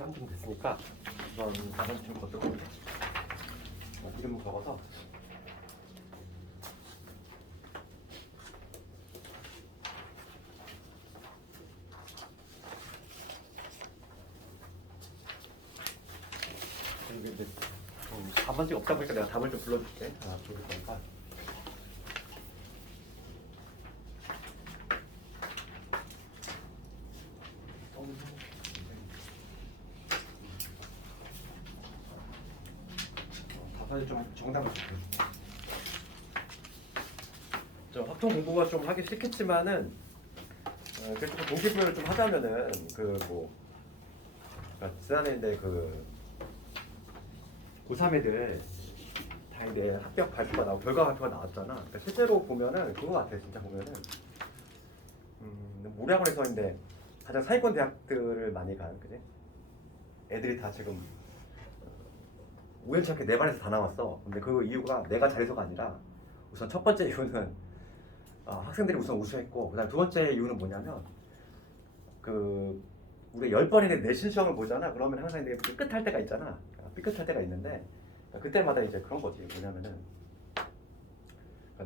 시간 좀 됐으니까 우선 다른 좀 걷도록 할게. 이름을 적어서 이게 이제 답안지가 없다 보니까 내가 답을 좀 불러줄게. 부를 거니까. 답안지 좀 정답을 줄게. 저 확통 공부가 좀 하기 싫겠지만은 그래도 동기부여를 좀 하자면은 지난해인데 고3 애들 다 이제 합격 발표가 나오고 결과 발표가 나왔잖아. 그러니까 실제로 보면은 그거 같아. 진짜 보면은 모략원에서 이제 가장 상위권 대학들을 많이 간, 그지? 애들이 다 지금 우연찮게 내 반에서 다 나왔어. 근데 그 이유가 내가 잘해서가 아니라 우선 첫 번째 이유는 학생들이 우선 우수했고, 그다음 두 번째 이유는 뭐냐면 우리 10번인데 내신 시험을 보잖아. 그러면 항상 이게 삐끗할 때가 있잖아. 삐끗할 때가 있는데 그때마다 이제 그런 거지. 뭐냐면은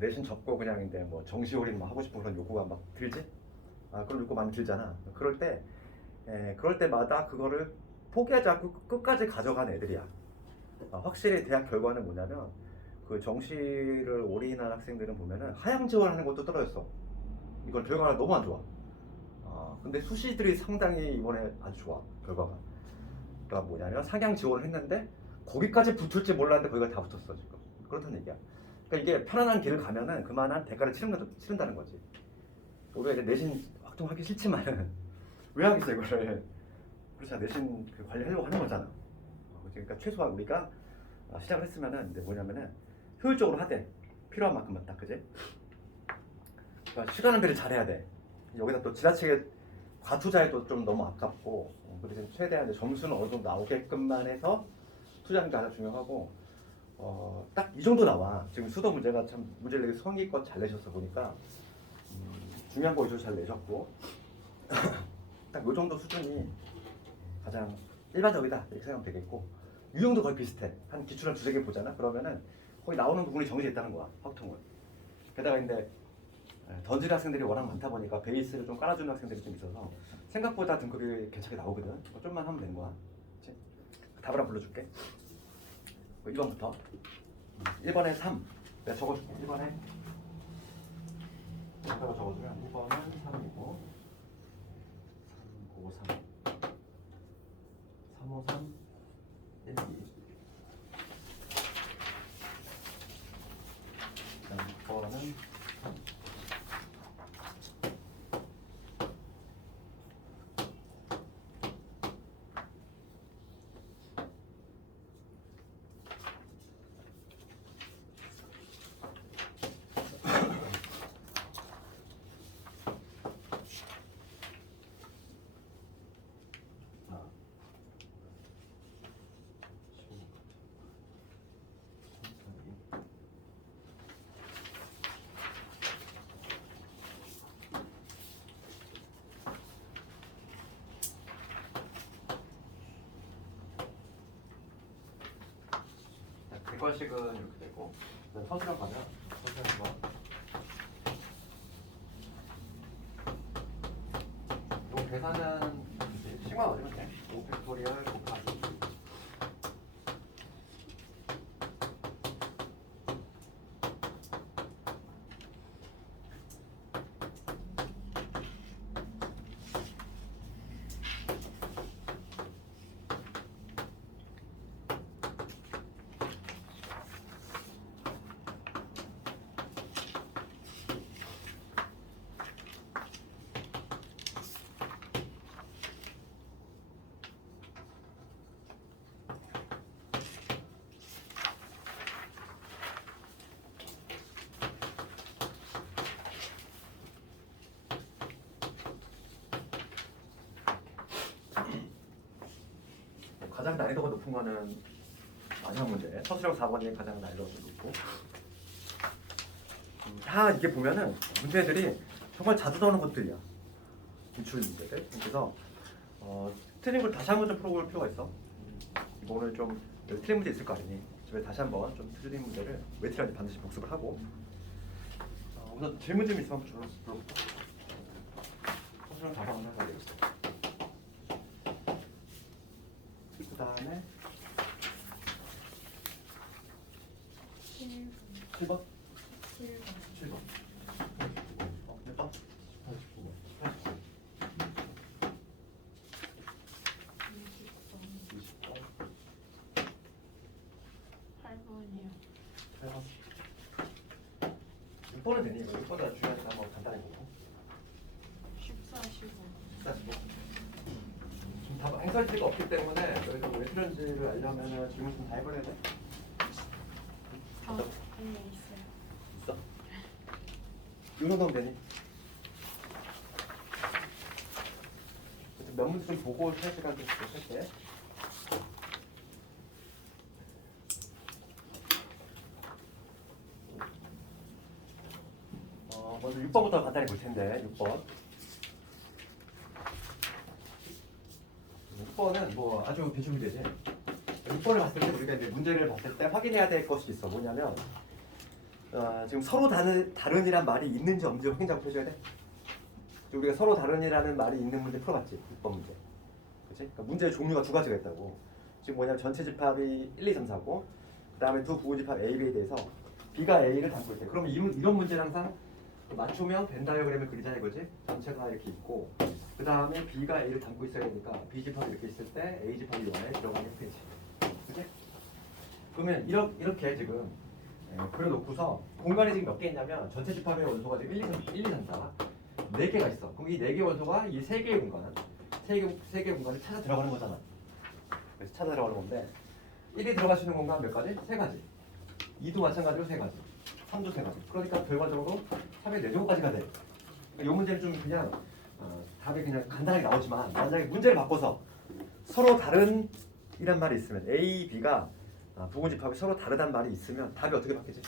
내신 접고 그냥 이제 뭐 정시올인 뭐 하고 싶은 그런 욕구가 막 들지? 그런 욕구 많이 들잖아. 그럴 때마다 그거를 포기하지 않고 끝까지 가져간 애들이야. 확실히 대학 결과는 뭐냐면 그 정시를 올인한 학생들은 보면은 하향 지원하는 것도 떨어졌어. 이건 결과가 너무 안 좋아. 근데 수시들이 상당히 이번에 아주 좋아. 결과가. 그러니까 뭐냐면 상향 지원을 했는데 거기까지 붙을지 몰랐는데 거기가 다 붙었어 지금. 그렇다는 얘기야. 그러니까 이게 편안한 길을 가면은 그만한 대가를 치른다는 거지. 우리가 이제 내신 확통하기 싫지만은 왜 하겠어 이거를. 그렇잖아. 내신 관리하려고 하는 거잖아. 그러니까 최소한 우리가 시작을 했으면은 이제 뭐냐면은 효율적으로 하되 필요한 만큼만 딱, 그지? 그러니까 시간은 배를 잘해야 돼. 여기다 또 지나치게 과투자해도 좀 너무 아깝고, 그래서 최대한 이제 점수는 어느 정도 나오게끔만 해서 투자하는 게 가장 중요하고, 딱 이 정도 나와. 지금 수도 문제가 참 문제를 되게 성의껏 잘 내셨어 보니까 중요한 거 위주로 잘 내셨고 딱 이 정도 수준이 가장 일반적이다 이렇게 생각하면 되겠고, 유형도 거의 비슷해. 한 기출 한 두세 개 보잖아. 그러면은 거기 나오는 부분이 정해져 있다는 거야, 확통은. 게다가 이제 던지는 학생들이 워낙 많다 보니까 베이스를 좀 깔아주는 학생들이 좀 있어서 생각보다 등급이 괜찮게 나오거든. 좀만 하면 되는 거야. 그치? 답을 한번 불러줄게. 1번부터 1번에 3 내가 적어줄게. 1번에 여기다가 적어주면 1번은 3이고 3, 5, 3 3, 5, 3 1, 2 6번은 3 객관식은 이렇게 되고, 그다음 서술형 가자. 서술형 거. 요 계산은 이제 시그마 넣으면 돼. 5 팩토리얼 곱하기 가장 난이도가 높은 거는 마지막 문제. 서술형 4번이 가장 난이도가 높고, 다 이게 보면은 문제들이 정말 자주 나오는 것들이야. 기출 문제들. 그래서 틀린 걸 다시 한번 좀 풀어볼 필요가 있어. 이거 오늘 좀 틀린 문제 있을 거 아니니? 집에 다시 한번 좀 틀린 문제를 왜 틀렸는지 반드시 복습을 하고. 우선 질문 좀 있으면 한번 들어볼까? 사실은 답을 한번 해봐야 되겠어. 그 다음에 7번? 7번. 몇 번? 8번이요. 6번은 되니? 6번은 중요하니까 한번 간단히 보고. 14, 15. 14, 15. 지금 답 해설지가 없기 때문에 저희가 왜 틀렸는지를 알려면 질문 좀 다 해버려야 돼. 아니요, 있어요. 있어? 이 정도면 되니? 몇 문제 좀 보고 할 시간 좀 할게. 먼저 6번부터 간단히 볼 텐데 6번. 6번은 뭐 아주 대충 문제지. 6번을 봤을 때 우리가 이제 문제를 봤을 때 확인해야 될 것이 있어. 뭐냐면 지금 서로 다른이란 말이 있는지 없는지 확인작업 해줘야 돼. 우리가 서로 다른이라는 말이 있는 문제 풀어봤지. 6번 문제. 그치? 그러니까 문제의 종류가 두 가지가 있다고. 지금 뭐냐면 전체 집합이 1, 2, 3, 4고 그 다음에 두 부분 집합 A, B에 대해서 B가 A를 담고 있대. 그러면 이런 문제는 항상 맞추면 벤 다이어그램을 그리자 이거지. 전체가 이렇게 있고 그 다음에 B가 A를 담고 있어야 되니까 B 집합이 이렇게 있을 때 A 집합이 이 안에 들어가는 형태지. 그치? 그러면 이렇게 지금 그려놓고서 공간이 지금 몇 개 있냐면 전체 집합의 원소가 지금 1, 2, 3, 4 4개가 있어. 그럼 이 4개 원소가 이 3개의 공간 3개의 공간을 찾아 들어가는 거잖아. 그래서 찾아 들어가는 건데 1이 들어갈 수 있는 공간 몇 가지? 3가지. 2도 마찬가지로 3가지. 3도 3가지. 그러니까 결과적으로 3의 4제곱까지가 돼. 그러니까 이 문제는 좀 그냥 답이 그냥 간단하게 나오지만 만약에 문제를 바꿔서 서로 다른 이란 말이 있으면 A, B가 부분 집합이 서로 다르단 말이 있으면 답이 어떻게 바뀌지?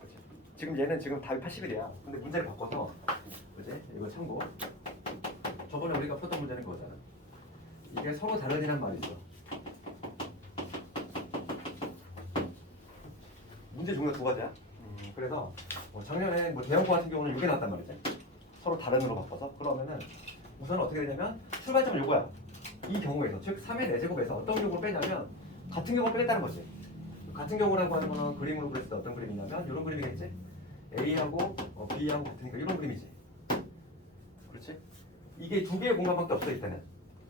그치? 지금 얘는 지금 답이 81이야. 근데 문제를 바꿔서 그지? 이거 참고. 저번에 우리가 푸던 문제는 그거잖아. 이게 서로 다른이란 말이 있어. 문제 종류가 두 가지야. 그래서 작년에 대형고 같은 경우는 이게 나왔단 말이지. 서로 다른으로 바꿔서 그러면은 우선 어떻게 되냐면 출발점은 요거야. 이 경우에서 즉 3의 4제곱에서 어떤 경우를 빼냐면 같은 경우를 빼겠다는 거지. 같은 경우라고 하는 거는 그림으로 그렸을 때 어떤 그림이냐면 이런 그림이겠지. A하고 B하고 같으니까 이런 그림이지. 그렇지? 이게 두 개의 공간밖에 없어 이때는.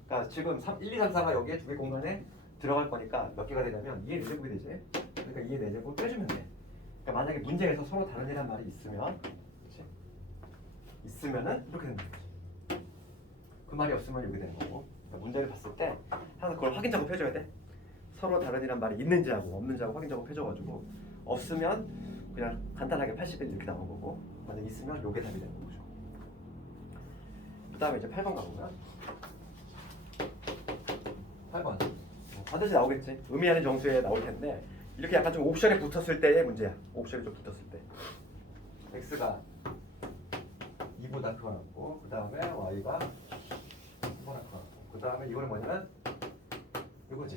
그러니까 지금 1, 2, 3, 4가 여기에 두 개 공간에 들어갈 거니까 몇 개가 되냐면 2의 4제곱이 되지. 그러니까 2의 4제곱 빼주면 돼. 그러니까 만약에 문제에서 서로 다른이란 말이 있으면 그렇지? 있으면은 이렇게 되는 거지. 그 말이 없으면 이렇게 되는 거고. 그러니까 문제를 봤을 때 항상 그걸 확인 작업 해줘야 돼. 서로 다른이란 말이 있는지 하고 없는지 하고 확인 작업 해줘가지고 없으면 그냥 간단하게 80일 이렇게 나온 거고 만약 있으면 요게 답이 되는 거죠. 그 다음에 이제 8번 가보면 8번 반드시 나오겠지. 의미하는 정수에 나올 텐데 이렇게 약간 좀 옵션에 붙었을 때의 문제야. 옵션이 좀 붙었을 때 x가 2보다 크거나 같고 그 다음에 y가 3보다 크거나 같고 그 다음에 이거는 뭐냐면 이거지.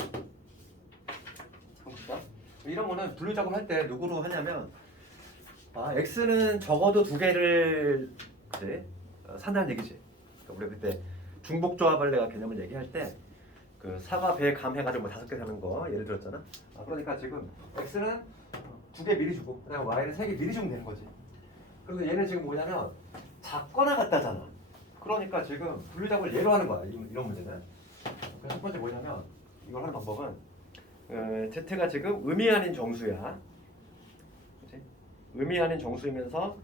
이런 거는 분류 작업을 할 때 누구로 하냐면 x는 적어도 두 개를 그치? 산다는 얘기지. 그러니까 우리 그때 중복 조합을 내가 개념을 얘기할 때 그 사과, 배, 감 해가지고 뭐 5개 사는 거 예를 들었잖아. 그러니까 지금 x는 2개 미리 주고 그다음에 y는 3개 미리 주면 되는 거지. 그리고 얘는 지금 뭐냐면 작거나 같다잖아. 그러니까 지금 분류 작업을 예로 하는 거야. 이런 문제는. 그래서 첫 번째 뭐냐면 이걸 하는 방법은 z가 지금 의미 아닌 정수야. 그치? 의미 아닌 정수이면서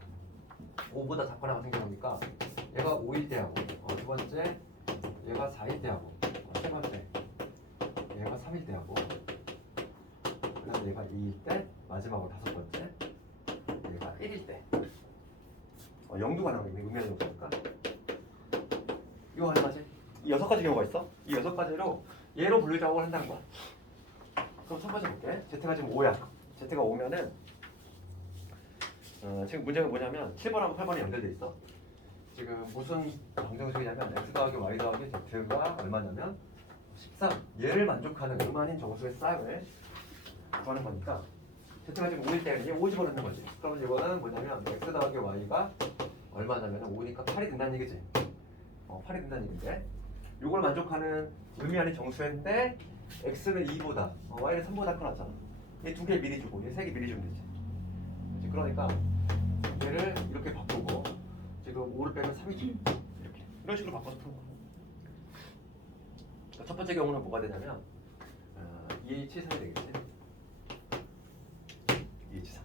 5보다 작거나 같은 경우니까 얘가 5일 때 하고 두 번째 얘가 4일 때 하고 세 번째 얘가 3일 때 하고 그다음에 얘가 2일 때 마지막으로 다섯 번째 얘가 1일 때 영두가 나오는 게 의미 아닌 정수니까 이거 가능하지? 이 6가지 경우가 있어. 이 6가지로 얘로 분류 작업을 한다는 거야. 그럼 첫 번째 볼게. Z가 지금 5야. Z가 5면은 지금 문제가 뭐냐면 7번하고 8번이 연결돼 있어. 지금 무슨 방정식이냐면 x 더하기 y 더하기 z가 얼마냐면 13. 얘를 만족하는 음한인 정수의 쌍을 구하는 거니까 z가 지금 5일 때 이게 5 집어넣는 거지. 그럼 이거는 뭐냐면 x 더하기 y가 얼마냐면 5니까 8이 된다는 얘기지. 8이 된다는 얘기인데 이걸 만족하는 의미 아닌 정수인데 x는 2보다 y는 3보다 커놨잖아. 얘 두 개 미리 주고 얘 세 개 미리 주면 되지. 그치? 그러니까 얘를 이렇게 바꾸고 지금 5를 빼면 3이지. 이렇게 이런 식으로 바꿔서 푸는 거고. 첫 번째 경우는 뭐가 되냐면 2H3이 되겠지. 2H3.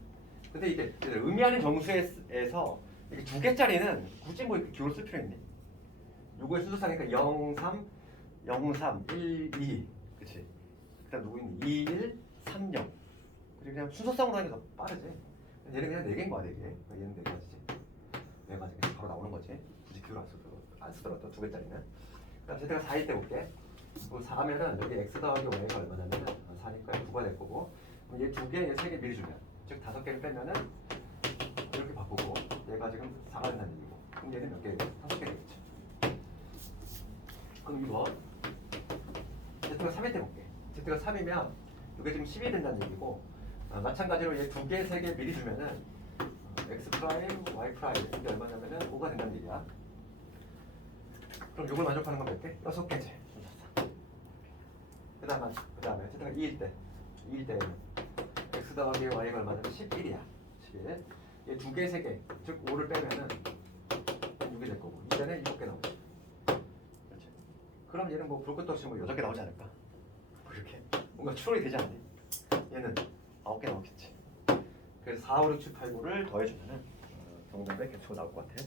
근데 이제 의미 아닌 정수에서 이게 두 개짜리는 굳이 뭐 이렇게 기호를 쓸 필요 있니? 요거의 순서상이니까 0, 3, 0, 3, 1, 2. 그치? 그 다음 누구 있니? 2, 1, 3, 0. 그리고 그냥 순서상으로 하는 게 더 빠르지. 얘는 그냥 4개인 거야, 4개. 얘는 4가지지. 4가지. 바로 나오는 거지. 굳이 기호를 안 쓰더라도 두 개짜리는. 그 다음 Z가 4일 때 볼게. 4면은 여기 X 더하기 Y가 얼마냐면 4니까 9가 될 거고. 얘 두 개, 얘 세 개 미리 주면. 즉 5개를 빼면은 이렇게 바꾸고. 얘가 지금 4가 된다는 얘기고. 그럼 얘는 몇 개예요? 5개 되겠지. 그럼 이거 Z가 3일 때 볼게. Z가 3이면 이게 지금 10이 된다는 얘기고 마찬가지로 얘 두 개, 세 개 미리 주면은 X 프라임, Y 프라임 이게 얼마냐면은 5가 된다는 얘기야. 그럼 이걸 만족하는 건 몇 개? 6개지. 그 다음에 Z가 2일 때 X 더하기 Y가 얼마냐면 11이야. 11. 얘 두 개, 세 개, 즉 5를 빼면은 6이 될 거고 이제는 7개 나오지. 그렇지. 그럼 얘는 뭐 볼 것도 없이 뭐 8개 나오지 않을까? 그렇게 뭔가 추론이 되지 않니? 얘는 9개 나오겠지. 그래서 4, 5, 6, 7, 8, 9를 더해주면은 정답의 개수가 나올 것 같아.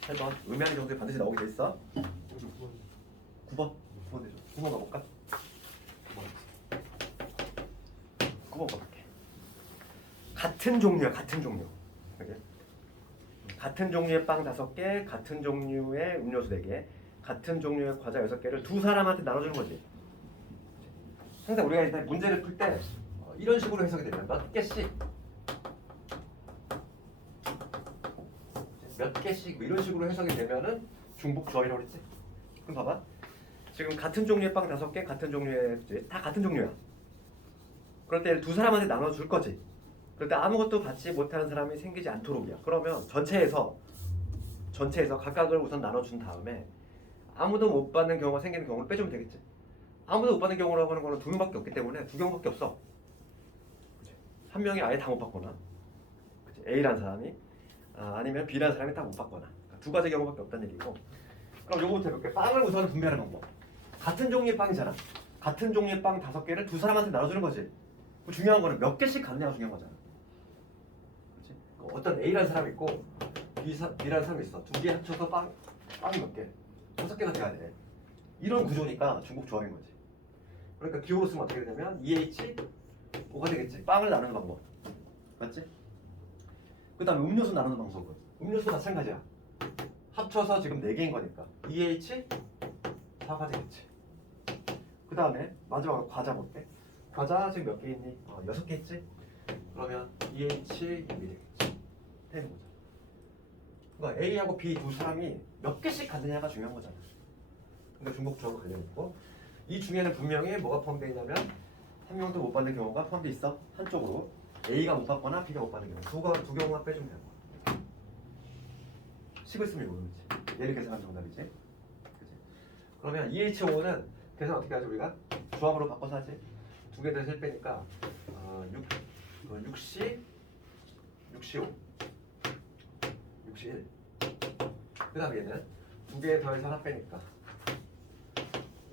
8번 의미 아닌 정수에 반드시 나오게 돼 있어. 9번 9번 되죠. 9번 가볼까? 9번 가볼게. 같은 종류야, 같은 종류. 그게 같은 종류의 빵 5개, 같은 종류의 음료수 4개, 같은 종류의 과자 6개를 두 사람한테 나눠주는 거지. 항상 우리가 일단 문제를 풀 때 이런 식으로 해석이 되면 몇 개씩 뭐 이런 식으로 해석이 되면은 중복 조합이라고 그랬지. 그럼 봐봐. 지금 같은 종류의 빵 5개, 같은 종류의 다 같은 종류야. 그럴 때 두 사람한테 나눠줄 거지. 그럴 때 아무것도 받지 못하는 사람이 생기지 않도록이야. 그러면 전체에서 각각을 우선 나눠준 다음에 아무도 못 받는 경우가 생기는 경우를 빼주면 되겠지. 아무도 못 받는 경우라고 하는 거는 2명밖에 없기 때문에 2경우밖에 없어. 한 명이 아예 다 못 받거나, 그치? A라는 사람이 아니면 B라는 사람이 다 못 받거나 두 가지 경우밖에 없다는 얘기고. 그럼 요거부터 해볼게. 빵을 우선 분배하는 방법. 같은 종류의 빵이잖아. 같은 종류의 빵 5개를 두 사람한테 나눠주는 거지. 중요한 거는 몇 개씩 갖느냐가 중요한 거잖아. 그렇지? 어떤 A라는 사람이 있고 B라는 사람이 있어. 두 개 합쳐서 빵이 몇 개? 5개가 돼야 돼. 이런 구조니까 중복 조합인 거지. 그러니까 기호로 쓰면 어떻게 되냐면 2H 5가 되겠지. 빵을 나누는 방법. 맞지? 그 다음에 음료수 나누는 방법은 음료수도 마찬가지야. 합쳐서 지금 4개인 거니까 2H 4가 되겠지. 그 다음에 마지막으로 과자 볼게. 과자 지금 몇 개 있니? 6개 있지? 그러면 2H 6이 되겠지. 되는 거죠. 그러니까 A하고 B 두 사람이 몇 개씩 갖느냐가 중요한 거잖아. 그러니까 중복 조합과 관련있고 이 중에는 분명히 뭐가 포함되어 있냐면 한 명도 못 받는 경우가 포함되어 있어. 한쪽으로 A가 못 받거나 B가 못 받는 경우 두 경우만 빼주면 되는 거야. 식을 쓰면 이거지. 얘를 계산하면 정답이지. 그치? 그러면 2H5는 계산 어떻게 하지 우리가? 조합으로 바꿔서 하지. 두 개 더해서 1 빼니까 6C 6C5 6C1. 그 다음에 얘는 두 개 더해서 하나 빼니까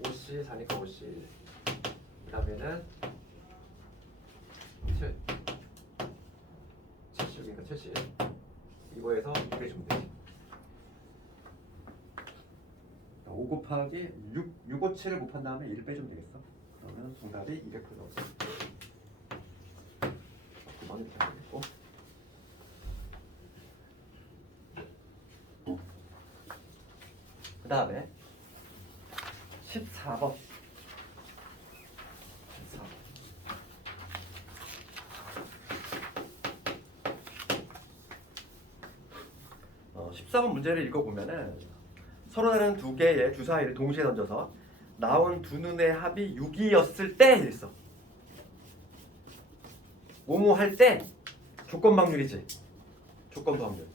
5C 4니까 5C1. 그 다음에는 7 70이니까 70. 이거에서 2배 주면 되지. 5 곱하기 6, 5, 7을 곱한 다음에 1 빼주면 되겠어. 그러면 정답이 200% 나오죠. 9번 이렇게 하면 되겠고. 그 다음에 14번. 14 13번 문제를 읽어보면은 서로 다른 두 개의 주사위를 동시에 던져서 나온 두 눈의 합이 6이었을 때 이랬어. 뭐뭐 할 때 조건 방률이지. 조건부 확률.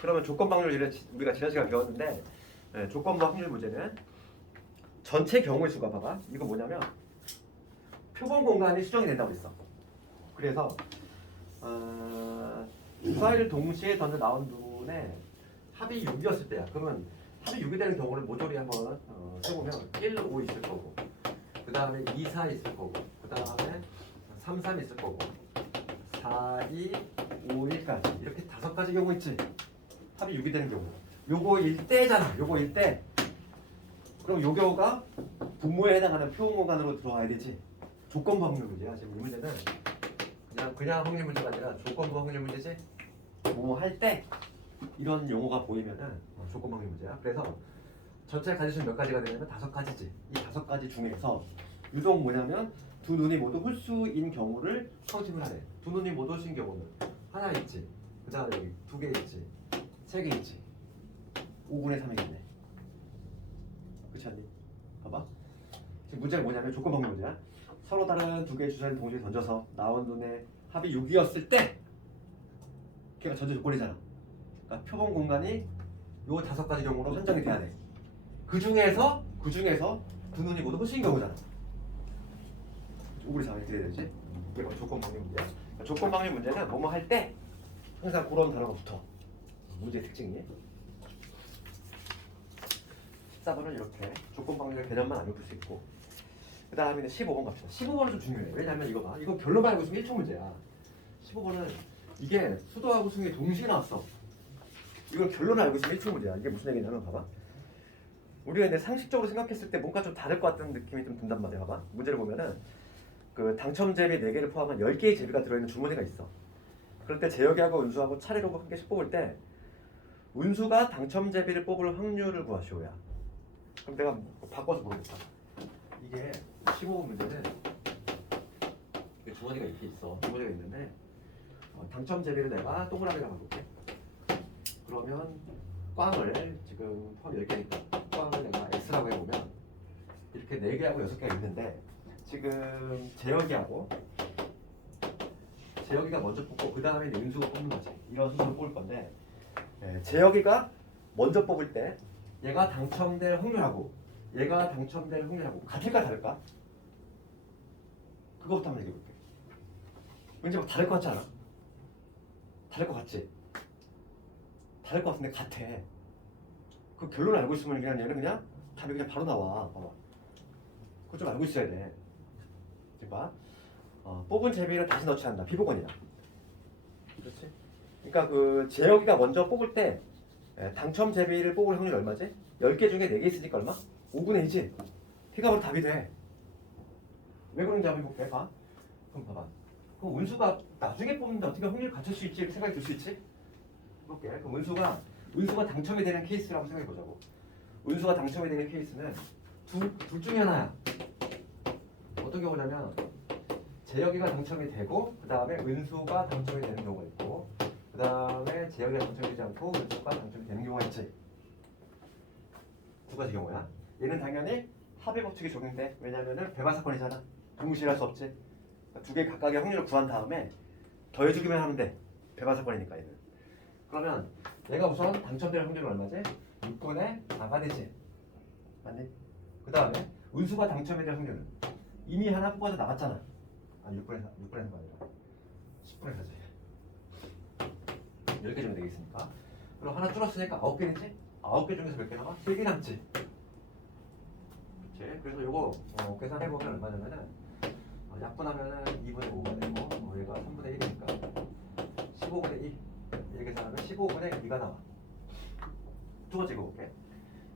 그러면 조건부 확률 우리가 지난 시간 배웠는데 조건부 확률 문제는 전체 경우의 수가 봐봐. 이거 뭐냐면 표본 공간이 수정이 된다고 했어. 그래서 주사위를 동시에 던져 나온 눈에 합이 6이었을 때야. 그러면 합이 6이 되는 경우를 모조리 한번 해보면 1, 5 있을 거고 그 다음에 2, 4 있을 거고 그 다음에 3, 3 있을 거고 4, 2, 5, 1까지 이렇게 5가지 경우 있지. 합이 6이 되는 경우 요거일 때잖아. 요거일 때 그럼 요 경우가 분모에 해당하는 표본 공간으로 들어와야 되지. 조건부 확률 문제야. 지금 이 문제는 그냥 확률 문제가 아니라 조건부 확률 문제지. 뭐 할 때 이런 용어가 보이면은 조건부 확률 문제야. 그래서 전체 가지수는 몇 가지가 되냐면 5가지지. 이 5가지 중에서 유독 뭐냐면 두 눈이 모두 홀수인 경우를 성립을 하래. 두 눈이 모두 홀수인 경우는 하나 있지. 그 다음에 여기 2개 있지. 3개 있지. 5분의 3이겠네. 그렇지 않니? 봐봐. 지금 문제가 뭐냐면 조건 방문 문제야. 서로 다른 두 개의 주사위를 동시에 던져서 나온 눈의 합이 6이었을 때 걔가 전제 조건이잖아. 그러니까 표본 공간이 요 5가지 경우로 선정이 돼야 돼. 그 중에서 두 눈이 모두 홀수인 경우잖아. 5분의 3이 어떻게 돼야 되지? 이게 바로 조건 방문 문제야. 그러니까 조건 방문 문제는 뭐뭐 할 때 항상 그런 단어가 붙어. 문제의 특징이. 14번은 이렇게 조건 방문의 개념만 알고 풀 수 있고 그 다음에는 15번 갑시다. 15번은 좀 중요해. 왜냐면 이거 봐. 이거 결론만 알고 있으면 1초 문제야. 15번은 이게 수도하고 승이 동시에 나왔어. 이걸 결론을 알고 있으면 1초 문제야. 이게 무슨 얘기냐면 봐봐. 우리가 이제 상식적으로 생각했을 때 뭔가 좀 다를 것 같은 느낌이 좀 든단 말이야. 봐봐. 문제를 보면은 그 당첨 제비 4개를 포함한 10개의 제비가 들어있는 주머니가 있어. 그럴 때 재혁이하고 은수하고 차례로 한 개씩 뽑을 때 은수가 당첨 제비를 뽑을 확률을 구하시오야. 그럼 내가 바꿔서 모르겠다. 이게 15번 문제는 주머니가 이렇게 있어. 주머니가 있는데 당첨 제비를 내가 동그라미를 가볼게. 그러면 꽝을 지금 포함 10개니까 꽝을 내가 X라고 해보면 이렇게 4개하고 6개가 있는데 지금 재혁이가 먼저 뽑고 그 다음에 은수가 뽑는 거지. 이런 순서로 뽑을 건데 재혁이가 먼저 뽑을 때 얘가 당첨될 확률하고 얘가 당첨될 확률하고 같을까 다를까? 그거부터 한번 얘기해볼게. 왠지 막 다를 것 같지 않아? 다를 것 같지? 다를 것 같은데 같아. 그 결론을 알고 있으면 그냥 얘는 그냥 답이 그냥 바로 나와. 봐봐. 그거 좀 알고 있어야 돼. 지금 봐. 뽑은 제비를 다시 넣지 않는다. 비보건이야. 그렇지? 그러니까 그 재혁이가 먼저 뽑을 때 당첨 제비를 뽑을 확률이 얼마지? 10개 중에 4개 있으니까 얼마? 5분의 2지? 걔가 바로 답이 돼. 왜 그런지 한번 해볼게. 봐. 그럼 봐봐. 그럼 운수가 나중에 뽑는데 어떻게 확률을 갖출 수 있지? 이렇게 생각이 들 수 있지? 볼게. 그럼 운수가 당첨이 되는 케이스라고 생각해보자고. 운수가 당첨이 되는 케이스는 둘 중에 하나야. 어떤 경우냐면 재혁이가 당첨이 되고 그 다음에 은수가 당첨이 되는 경우가 있고 그 다음에 재혁이가 당첨되지 않고 은수가 당첨이 되는 경우가 있지. 2가지 경우야. 얘는 당연히 합의 법칙이 적용돼. 왜냐면은 배반 사건이잖아. 동시에 할 수 없지. 그러니까 2개 각각의 확률을 구한 다음에 더해주기만 하면 돼. 배반 사건이니까 얘는. 그러면 얘가 우선 당첨될 확률은 얼마지? 6분의 4가 되지. 맞니? 그 다음에 은수가 당첨이 될 확률은 이미 하나 뽑아서 나갔잖아. 6분의 4가 아니라 10분의 4지. 10개 정도 되겠습니까? 그럼 하나 줄었으니까 9개 되지? 9개 중에서 몇 개 남아? 3개 남지. 그치? 그래서 요거 계산해보면 얼마냐면은 약분하면은 2분의 5가 되고 얘가 3분의 1이니까 15분의 2 이렇게 계산하면 15분의 2가 나와. 두 번째 이거 볼게.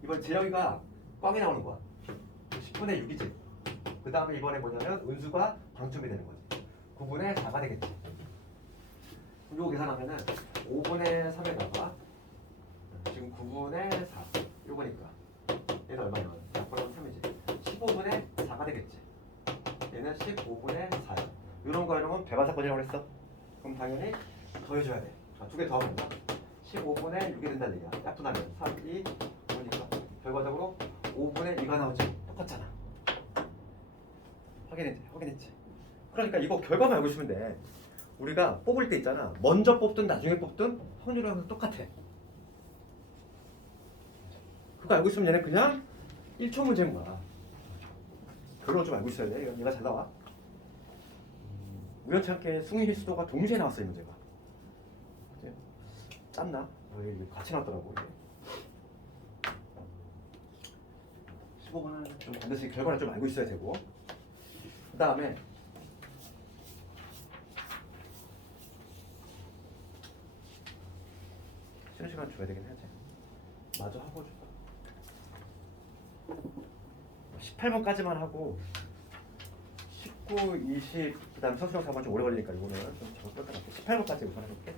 이번 재혁이가 꽝이 나오는 거야. 10분의 6이지. 그 다음에 이번에 뭐냐면 은수가 당첨이 되는 거지. 9분의 4가 되겠지. 그럼 이거 계산하면은 5분의 3에다가 지금 9분의 4 요거니까 얘는 얼마냐? 약분하면 3이지. 15분의 4가 되겠지. 얘는 15분의 4야. 이런 거 이러면 배반사건이라고 그랬어. 그럼 당연히 더해줘야 돼. 2개 더하면 15 15분의 6이 된다는 얘기야. 약분하면 3, 2, 5니까 결과적으로 5분의 2가 나오지. 똑같잖아. 확인했지. 그러니까 이거 결과만 알고 있으면 돼. 우리가 뽑을 때 있잖아. 먼저 뽑든 나중에 뽑든 확률이 항상 똑같아. 그거 알고 있으면 얘는 그냥 1초 문제인 거야. 결론 좀 알고 있어야 돼. 얘가 잘 나와. 우연치 않게 승인 수도가 동시에 나왔어, 이 문제가. 그치? 짰나? 이게 같이 나왔더라고. 이게. 15분은 좀 반드시 결과를 좀 알고 있어야 되고. 그 다음에 쉬는 시간 줘야 되긴 해야지. 마저 하고 줘. 18번까지만 하고 19, 20, 그 다음 서술형 4번 좀 오래 걸리니까 이거는 좀 적을 것 같아. 18번까지 우선 해볼게.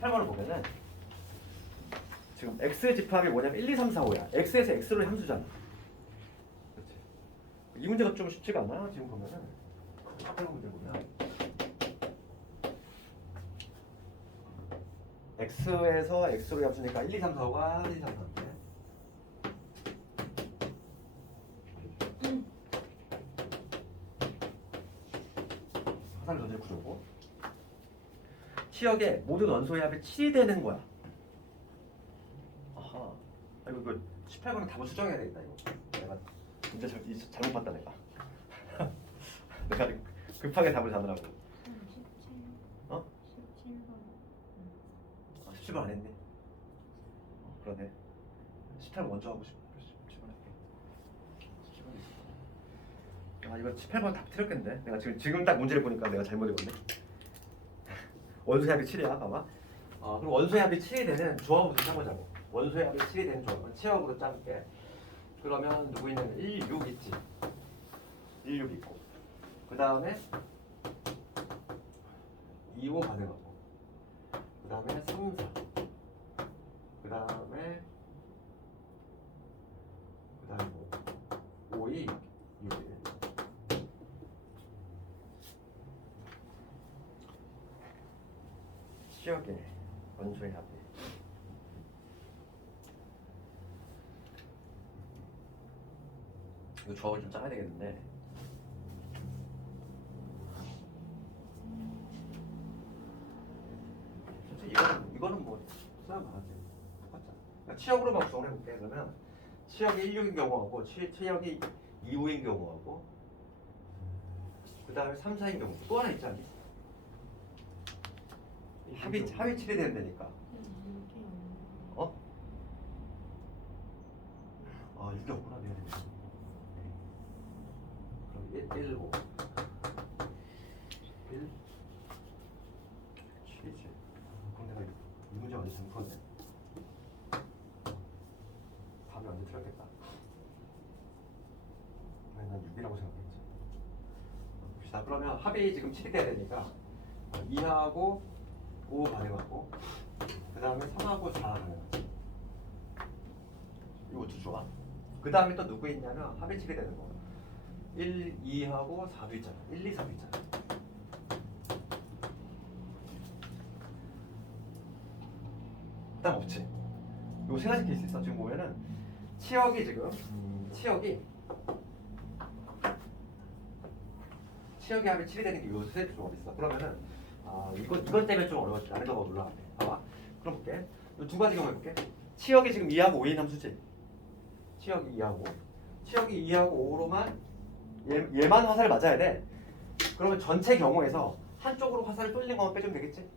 18번을 보면은 지금 x 집합이 뭐냐면 1, 2, 3, 4, 5야. x에서 x로 함수잖아. 그렇지. 이 문제가 좀 쉽지가 않아. 지금 보면은 18번 문제 보면 x에서 x로 함수니까 1, 2, 3, 4, 5가 1, 2, 3, 4인데 화살을 던질 구조고 치역에 모든 원소의 합이 7이 되는 거야. 아하. 이거 18번은 답을 수정해야 되겠다 이거. 내가 문제 잘못 봤다 내가. 내가 급하게 답을 잡으라고. 17. 어? 17번. 17번 안 했네. 그러네. 18번 먼저 하고 싶어. 17번 할게. 17번. 아 이거 18번 답 틀렸겠네. 내가 지금 딱 문제를 보니까 내가 잘못 읽었네. 원소의 합이 7이야 봐봐. 그럼 원소의 합이 7이 되는 조합으로 짜보자고. 원소의 합이 7이 되는 조합은 치역으로 짜볼게. 그러면 누구 있냐면 1, 6 있지. 1, 6 있고 그 다음에 2, 5 가능하고 그 다음에 3, 4 그 다음에 5, 2, 6 치역의 원소의 합이 이거 조합을 좀 짜야 되겠는데 솔직히 이거는 뭐 쓰면 많았지 똑같잖아. 그러니까 치역으로만 구성을 해볼게. 그러면 치역이 1, 6인 경우하고 치역이 2, 5인 경우하고 그 다음에 3, 4인 경우 또 하나 있지 않니? 합이 7이 되는 데니까. 어? 아 6이 없구나 미안해. 그럼 1, 5 1 7이지. 그럼 내가 이 문제 완전 잘못 풀었네. 답이 완전 틀렸겠다. 난 6이라고 생각했지. 봅시다. 그러면 합이 지금 7이 돼야 되니까 2하고 5 가능하고 그 다음에 3하고 4 가능하지. 이거 두 조합. 그 다음에 또 누구 있냐면 합이 7이 되는 거 1, 2하고 4도 있잖아. 1, 2, 4도 있잖아. 그 다음 없지. 요 세 가지 케이스 있어. 지금 보면은 치역이 지금 치역이 합이 7이 되는 게 요 세 조합 있어. 그러면은 이것 때문에 좀 어려웠지. 난이도가 올라가네. 봐봐. 그럼 볼게. 이 두 가지 경우 해볼게. 치역이 지금 2하고 5인 함수지. 치역이 2하고 치역이 2하고 5로만 얘만 화살을 맞아야 돼. 그러면 전체 경우에서 한쪽으로 화살을 쏠리는 것만 빼주면 되겠지?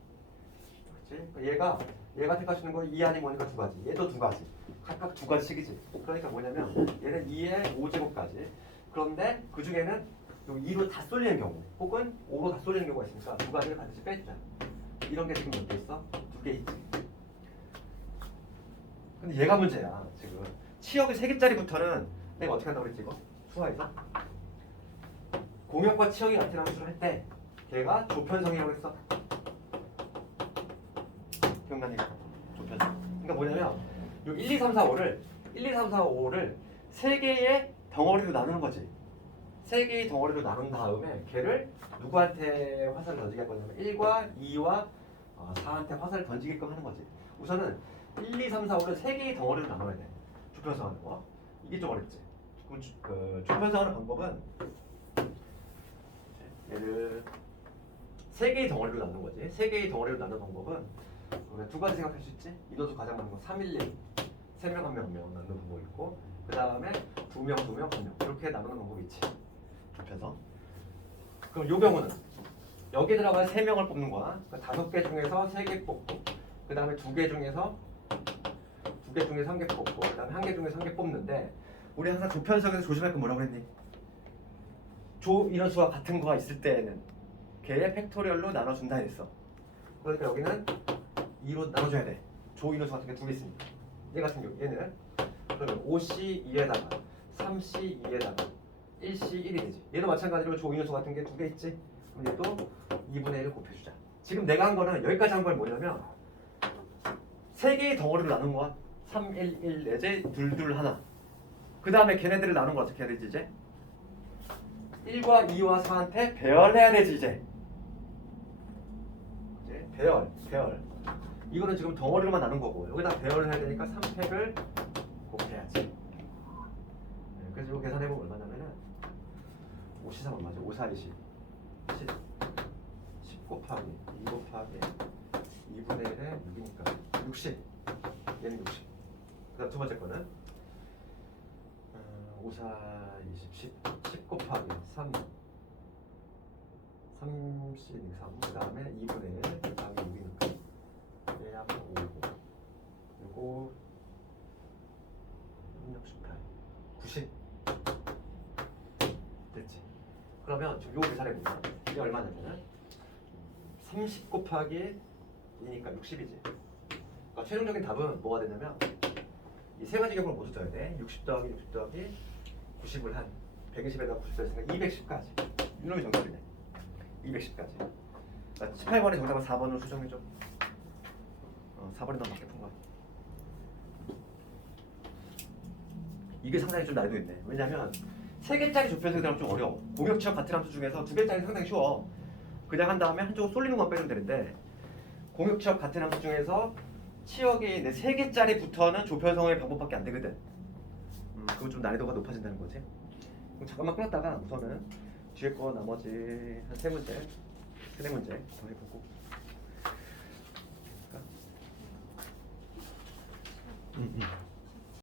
그렇지? 얘가 택하시는 거 2 아니면 뭐니까 두 가지. 얘도 두 가지. 각각 두 가지씩이지. 그러니까 뭐냐면 얘는 2의 5제곱까지. 그런데 그 중에는 2로 다 쏠리는 경우 혹은 5로 다 쏠리는 경우가 있으니까 두 가지를 반드시 빼주자. 이런 게 지금 몇 개 있어? 2개 있지. 근데 얘가 문제야 지금. 치역이 3개짜리부터는 내가 어떻게 한다고 그랬지 이거? 수화에서 공역과 치역이 같은 함수를 할 때 걔가 조편성이라고 했어. 기억나니까 조편성. 그러니까 뭐냐면 요 1, 2, 3, 4, 5를 3개의 덩어리로 나누는 거지. 세 개의 덩어리로 나눈 다음에 걔를 누구한테 화살을 던지게 할 거냐면 1과 2와 4한테 화살을 던지게끔 하는 거지. 우선은 1, 2, 3, 4, 5를 세 개의 덩어리로 나눠야 돼. 조편성하는 거. 이게 좀 어렵지. 그 조편성하는 방법은 얘를 세 개의 덩어리로 나누는 거지. 세 개의 덩어리로 나누는 방법은 우리가 두 가지 생각할 수 있지. 인원수 가장 많은 거 3, 1, 1. 3명, 1명, 1명 나누는 방법이 있고 그 다음에 2명, 2명, 1명 이렇게 나누는 방법이 있지. 조편성. 그럼 요 경우는 여기 들어갈 3명을 뽑는 거야. 그러니까 5개 중에서 3개 뽑고 그 다음에 2개 중에서 2개 중에서 1개 뽑고 그 다음에 1개 중에서 1개 뽑는데 우리 항상 조편성에서 조심할 건 뭐라고 했니? 조 인원수가 같은 거가 있을 때에는 걔의 팩토리얼로 나눠준다 했어. 그러니까 여기는 2로 나눠줘야 돼. 조 인원수 같은 게 2개 있으니까. 얘 같은 경우 얘는 그러면 5C2에다가 3C2에다가 1C1이 되지. 얘도 마찬가지로 조 인원수 같은 게 2개 있지. 그럼 얘도 2분의 1을 곱해주자. 지금 내가 한 거는 여기까지 한 걸 뭐냐면 3개의 덩어리로 나눈 거야. 3, 1, 1 내지 2, 2, 하나. 그 다음에 걔네들을 나눈 걸 어떻게 해야 되지 이제? 1과 2와 4한테 배열해야 되지 이제. 배열. 이거는 지금 덩어리로만 나눈 거고 여기다 배열을 해야 되니까 3팩을 곱해야지. 네, 그래서 이거 계산해보면 얼마냐면은 5C3 얼마죠? 5, 4, 20 10 곱하기 2 곱하기 2분의 1에 6이니까 60. 얘는 60. 그 다음 두 번째 거는 5, 4, 20 10 곱하기 3 3C 3. 그 다음에 2분의 1 곱하기 6이니까 얘하고 5고 요거 68 90 됐지. 그러면 지금 요거 계산해보면 이게 얼마냐면은 30 곱하기 2니까 60이지. 그러니까 최종적인 답은 뭐가 되냐면 이 세 가지 경우를 모두 써야 돼. 60 더하기 60 더하기 90을 한 120에다 90 더했으니까 210까지. 이놈이 정답이네. 210까지. 18번의 정답은 4번으로 수정해줘. 4번이 더 맞게 푼 거야. 이게 상당히 좀 난이도 있네. 왜냐면 3개짜리 조편성이 들어가면 좀 어려워. 공역치역 같은 함수 중에서 2개짜리 상당히 쉬워. 그냥 한 다음에 한쪽으로 쏠리는 건 빼면 되는데 공역치역 같은 함수 중에서 치역이 3개짜리부터는 조편성의 방법밖에 안 되거든. 그거 좀 난이도가 높아진다는 거지. 그럼 잠깐만 끊었다가 우선은 뒤에 거 나머지 한 3문제, 3문제 더 해보고.